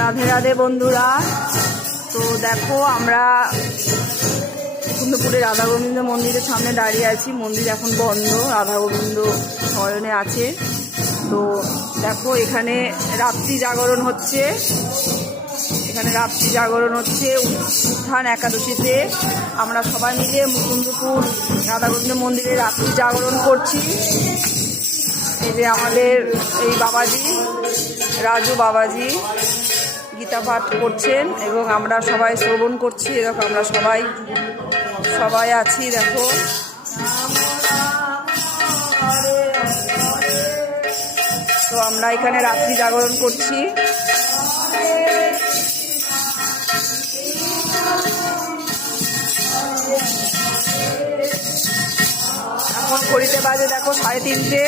রাধে রাধে বন্ধুরা। তো দেখো আমরা মুকুন্দপুরে রাধা গোবিন্দ মন্দিরের সামনে দাঁড়িয়ে আছি। মন্দির এখন বন্ধ, রাধা গোবিন্দ শয়নে আছে। তো দেখো এখানে রাত্রি জাগরণ হচ্ছে, উত্থান একাদশীতে আমরা সবাই মিলে মুকুন্দপুর রাধা গোবিন্দ মন্দিরে রাত্রি জাগরণ করছি। এই যে আমাদের এই বাবাজি, রাজু বাবাজি গীতা পাঠ করছেন এবং আমরা সবাই শ্রবণ করছি। এরকম আমরা সবাই আছি। দেখো তো আমরা এখানে রাত্রি জাগরণ করছি। এখন ঘড়িতে বাজে দেখো 3:30।